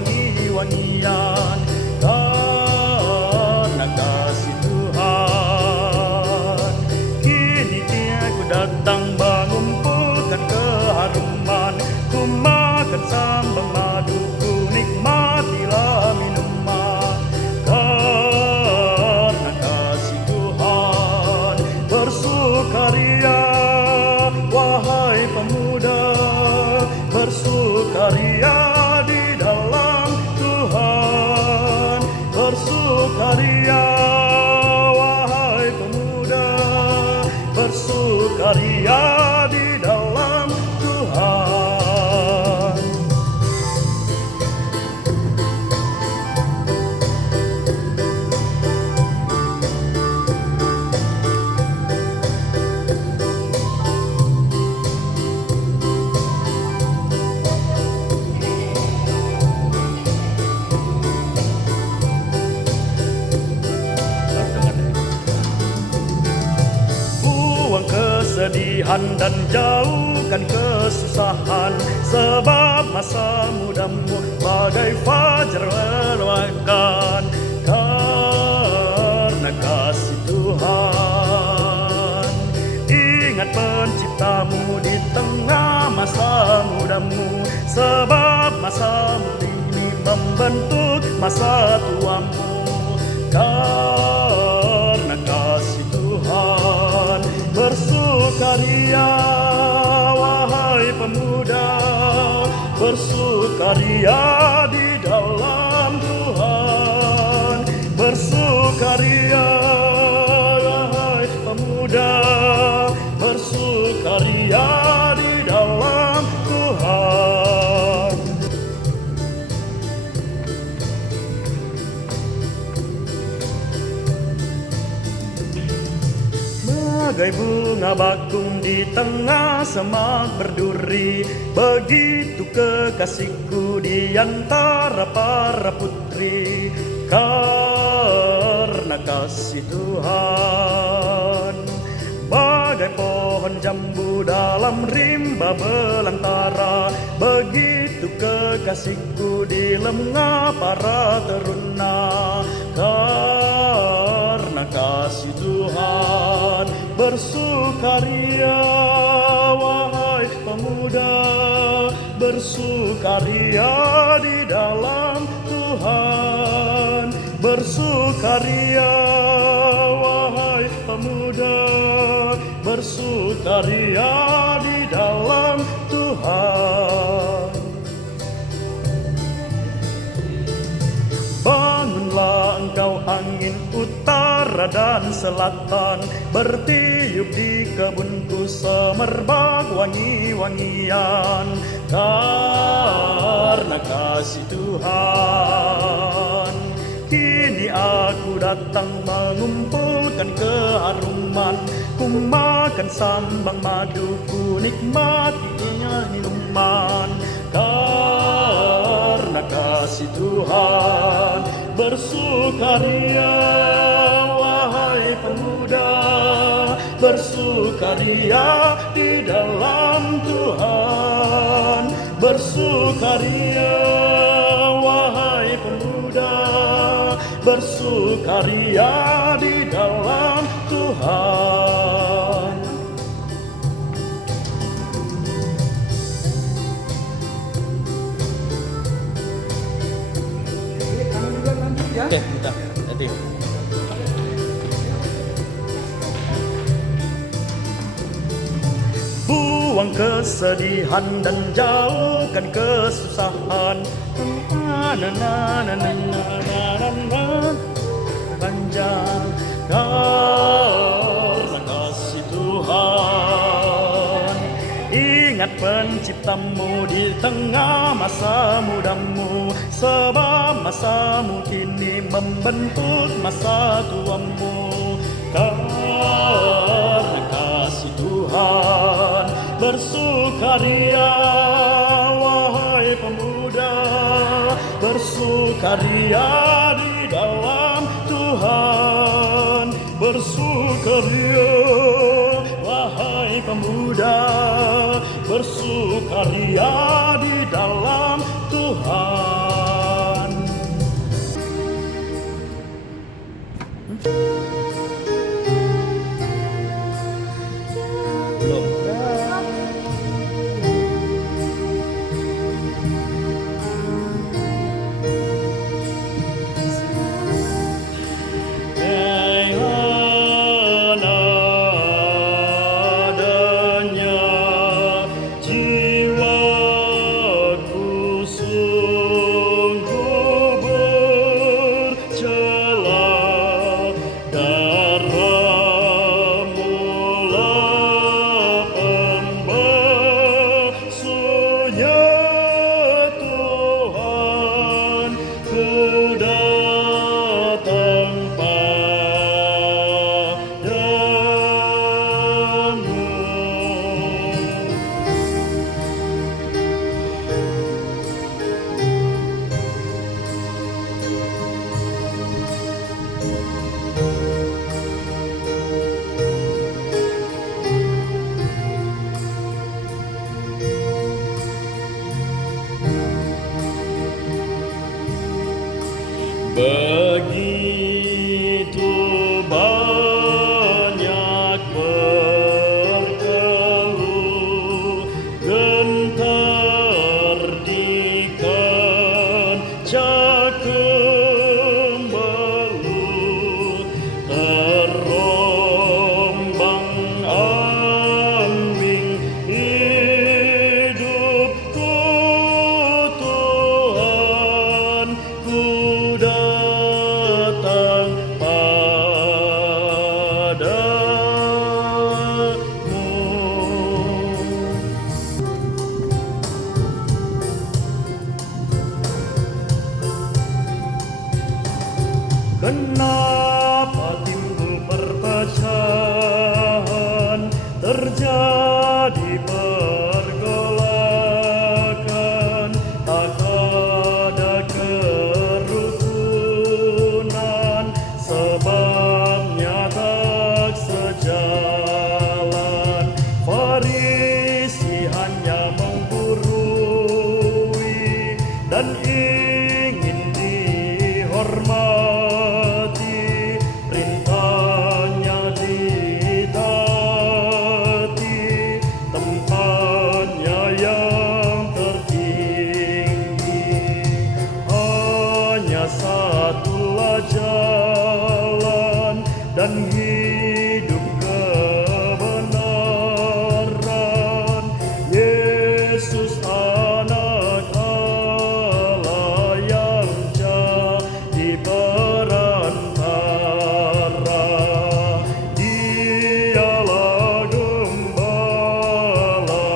wangi-wangian karena kasih Tuhan. Kini aku datang mengumpulkan keharuman, ku makan sambal madu, ku nikmatilah minuman karena kasih Tuhan. Bersukaria wahai pemuda, bersukaria di dalam Tuhan. Bersukaria wahai pemuda, bersukaria di dalam Tuhan. Buang kesedihan dan jauhkan kesusahan, sebab masa mudamu bagai fajar melewatkan karena kasih Tuhan. Ingat penciptamu di tengah masa mudamu, sebab masamu ini membentuk masa tuamu karena kasih Tuhan. Bersukaria wahai pemuda, bersukaria di dalam Tuhan. Bersukaria wahai pemuda, bersukaria di dalam Tuhan. Bagai bunga bakung di tengah semak berduri, begitu kekasihku di antara para putri karena kasih Tuhan. Bagai pohon jambu dalam rimba belantara, begitu kekasihku di lengan para teruna karena kasih Tuhan. Bersukaria wahai pemuda, bersukaria di dalam Tuhan. Bersukaria wahai pemuda, bersukaria di dalam Tuhan. Bangunlah engkau angin utara dan selatan, bertiup di kebunku semerbak wangi-wangian karena kasih Tuhan. Kini aku datang mengumpulkan keharuman, ku makan sambal madu, ku nikmatinya minuman karena kasih Tuhan. Bersukaria wahai pemuda, bersukaria di dalam Tuhan. Bersukaria wahai pemuda, bersukaria di dalam Tuhan. Oke, udah, jadi. Buang kesedihan dan jauhkan kesusahan. Panjang karena kasih Tuhan. Ingat penciptamu di tengah masa mudamu, sebab masamu kini membentuk masa tuamu karena kasih Tuhan. Bersukaria wahai pemuda, bersukaria di dalam Tuhan. Bersukaria wahai pemuda, bersukaria di dalam Tuhan. Begitu banyak berkeluh gentar di kancah kemelut, terombang-ambing hidupku Tuhan, ku datang padamu. Kenapa timbul perpecahan, terjadi pergolakan, tak ada kerukunan, sebabnya tak sejalan. Farisi hanya menggurui dan ingin dihormati, perintahnya ditaati, tempatnya yang tertinggi. Hanya satulah jalan dan hidup kebenaran, Yesus Anak Allah yang jadi perantara. Dialah gembala,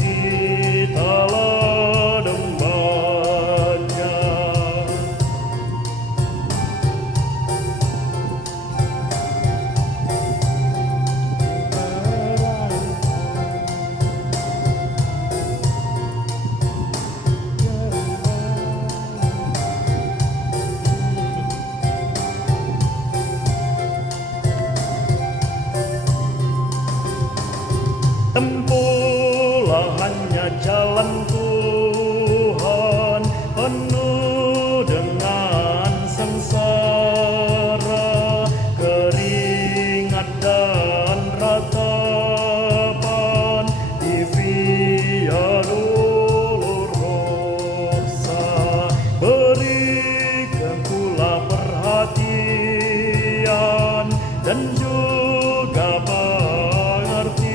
kitalah dembanya. Tempuhlah hanya jalan Tuhan, penuh dengan sengsara, keringat dan ratapan di Via Dolorosa. Berikan pula perhatian dan juga pengertian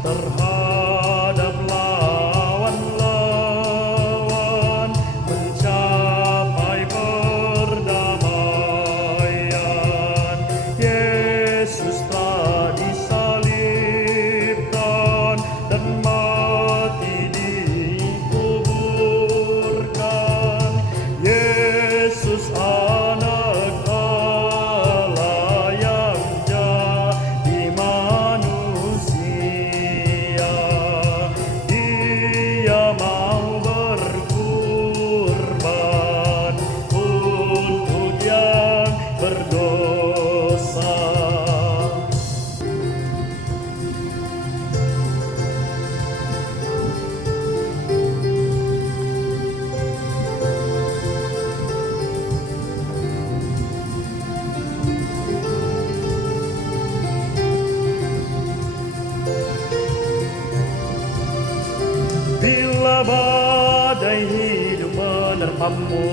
terhadap lawan-lawan, mencapai perdamaian. Yesus telah disalibkan dan mati dikuburkan. Yesus Anak Allah yang jadi manusia, Dia mau berkorban untuk yang berdosa. Bila badai hidup menerpamu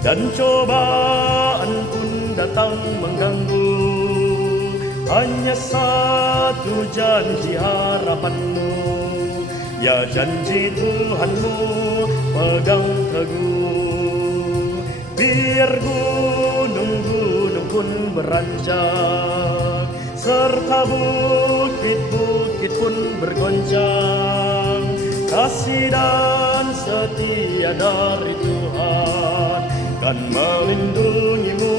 dan cobaan pun datang mengganggu, hanya satu janji harapanmu, ya janji Tuhanmu pegang teguh. Biar gunung-gunung pun beranjak, serta bukit-bukit pun bergoncang, kasih dan setia dari Tuhan kan melindungimu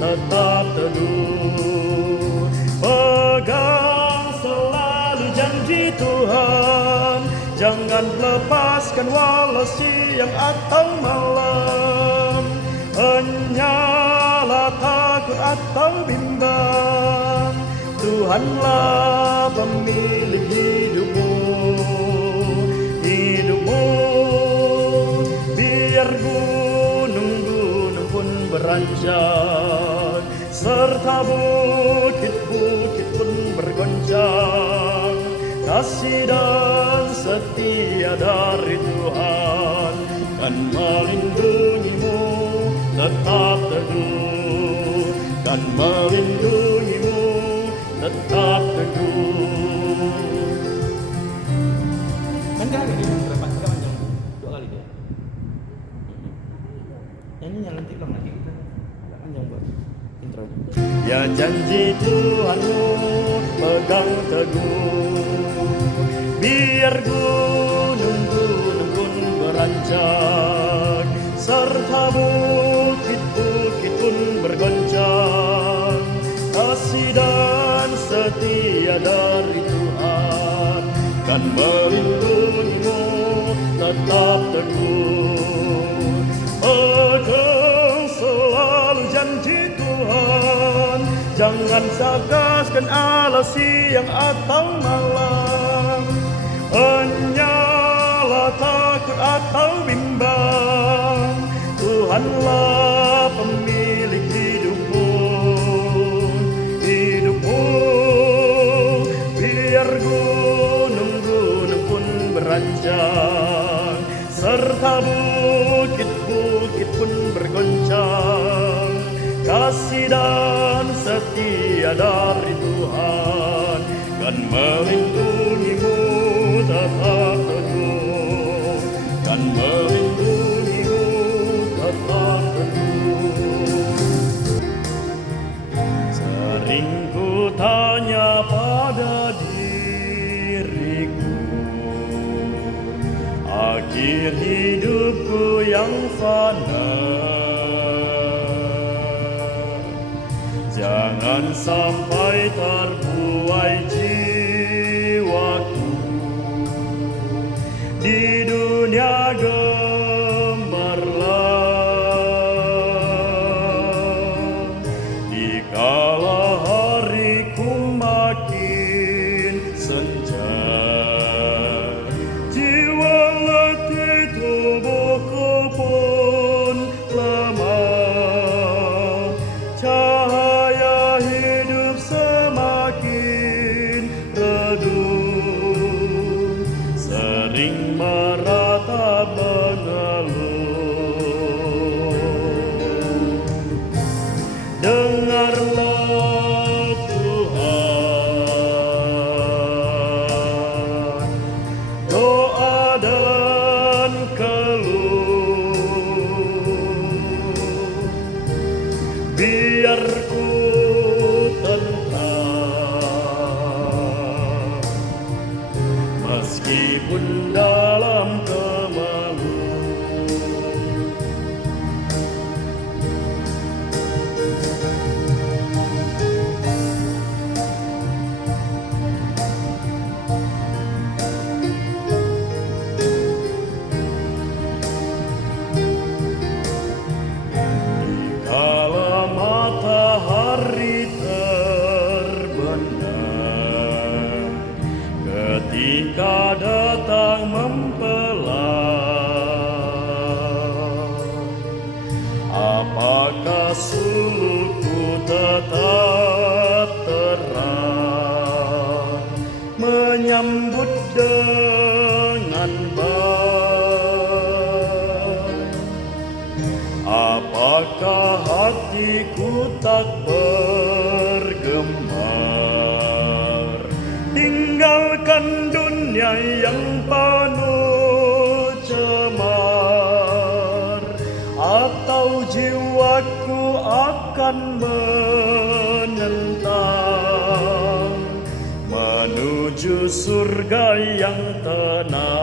tetap teguh. Pegang selalu janji Tuhan, jangan lepaskan walau siang atau malam. Hanyalah takut atau bimbang, Tuhanlah pemilik hidupmu. Biar bukit-bukit pun bergoncang, kasih dan setia dari Tuhan dan melindungimu tetap teguh, dan melindungimu tetap teguh. Kan kali dia berapa panjang? 2 kali dia. Nyanyi yang nanti ulang lagi kita. Agak panjang buat intro. Ya janji Tuhanmu pegang teguh, biar gunung-gunung pun beranjak, serta bukit-bukit pun bergoncang, kasih dan setia dari Tuhan kan melindungimu tetap teguh. Pegang selalu janji Tuhan, jangan sagaskan Allah siang atau malam, hanyalah takut atau bimbang, Tuhanlah pemilik hidupmu, biar gunung-gunung pun beranjak, serta bukit-bukit pun bergoncang, kasih dan setia dari Tuhan kan melindungimu tetap teguh, kan melindungimu tetap teguh. Sering ku tanya pada diriku, akhir hidupku yang fana, jangan sampai terbuai jiwaku di dunia gemerlap, dikala hariku makin senja, jiwa letih tubuhku pun lemah, cahaya hidup semakin redup, sering meratap mengeluh. Dengarlah Tuhan doa dan keluh, biar ku tenang meskipun dalam kemaluan. Kala matahari terbenam, ketika datang mempelang, apakah sulukku tetap terang, menyambut dengan baik? Apakah hatiku tak bergemar, tinggalkan dunia yang penuh cemar, atau jiwaku akan menentang menuju surga yang tenang?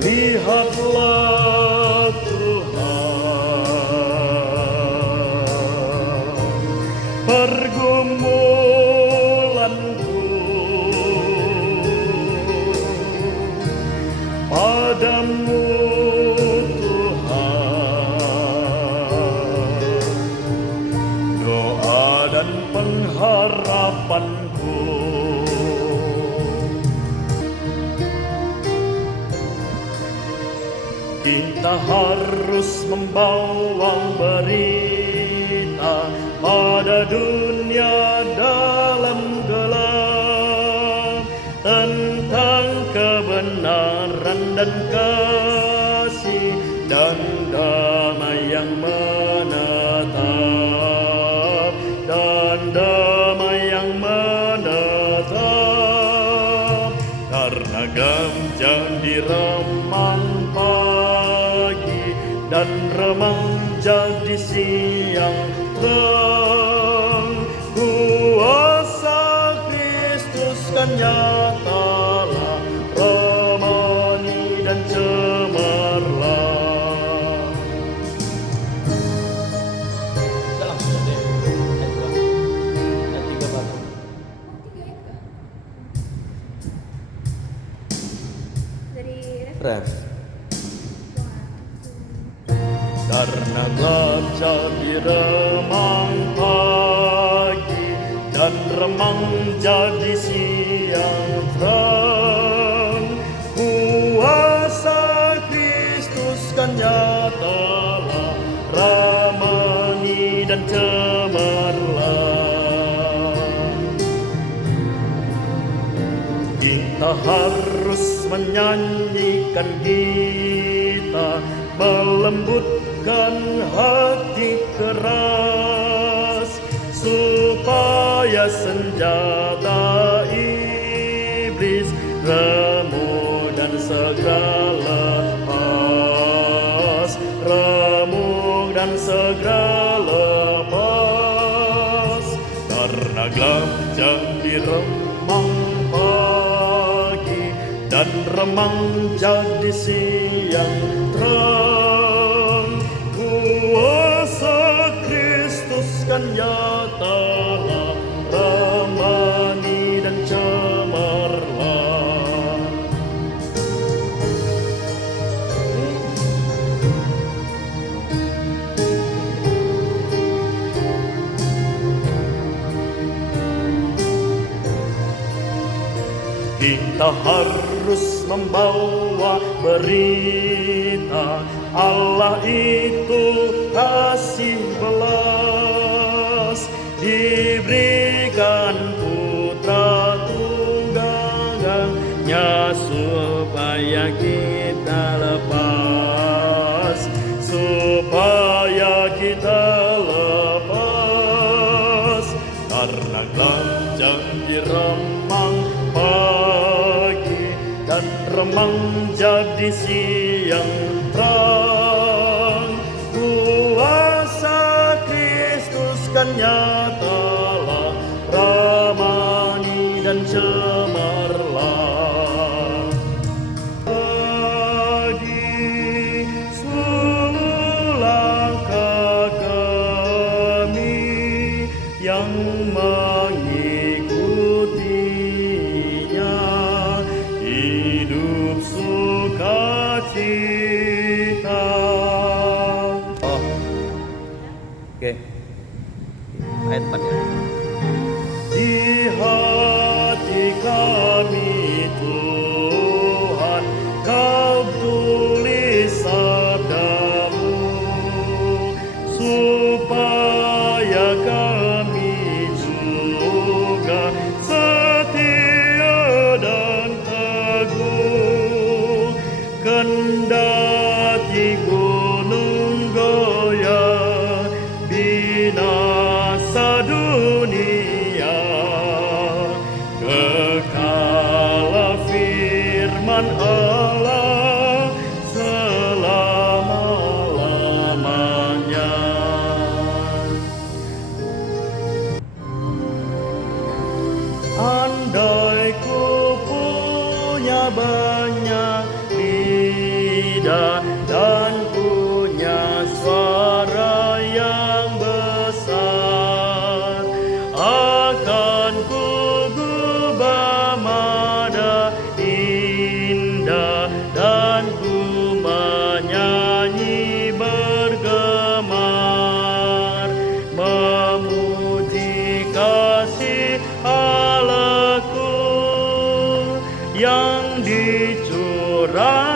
Lihatlah Tuhan pergumulanku, padamu Tuhan doa dan pengharapanku. Kita harus membawa berita pada dunia dalam gelap tentang kebenaran dan kasih dan damai yang menetap, dan damai yang menetap. Karena gajah di remang pagi dan remang jadi siang terang, kuasa Kristus kan nyatalah, remani dan cemerlang. Kita langsung aja ayat 2, ayat 3 baru. Dari Ref. Karena gajah di remang pagi dan remang jadi siang terang, kuasa Kristus kan nyatalah, ramani dan cemerlang. Kita harus menyanyikan gita, melembutkan hati keras, supaya senjata iblis remuk dan segera lepas, remuk dan segera lepas. Karena gajah di remang pagi dan remang jadi siang terang, kuasa Kristus kan nyatalah, ramani dan cemerlang. Kita harus membawa berita, Allah itu kasih belas, diberikan putra tunggalnya supaya kita lepas, supaya kita lepas. Karena gajah di remang pagi dan remang jadi siang terang, kuasa Kristus kan nyatalah, ramani dan cemerlang. Di seluruh langkah kami yang mengikutinya, hidup sukacita. Oh. Oke. Ayat 4 ya. Di hati kami Tuhan, Kau tulis sabdamu, supaya kami juga setia dan teguh, kendati gunung goyah, binasa dunia, kekal firman Allah selama-lamanya. Andai ku punya banyak lidah dan punya suara yang besar, akan ku gubah nada indah dan ku menyanyi bergemar, memuji kasih Allahku yang dicurahkan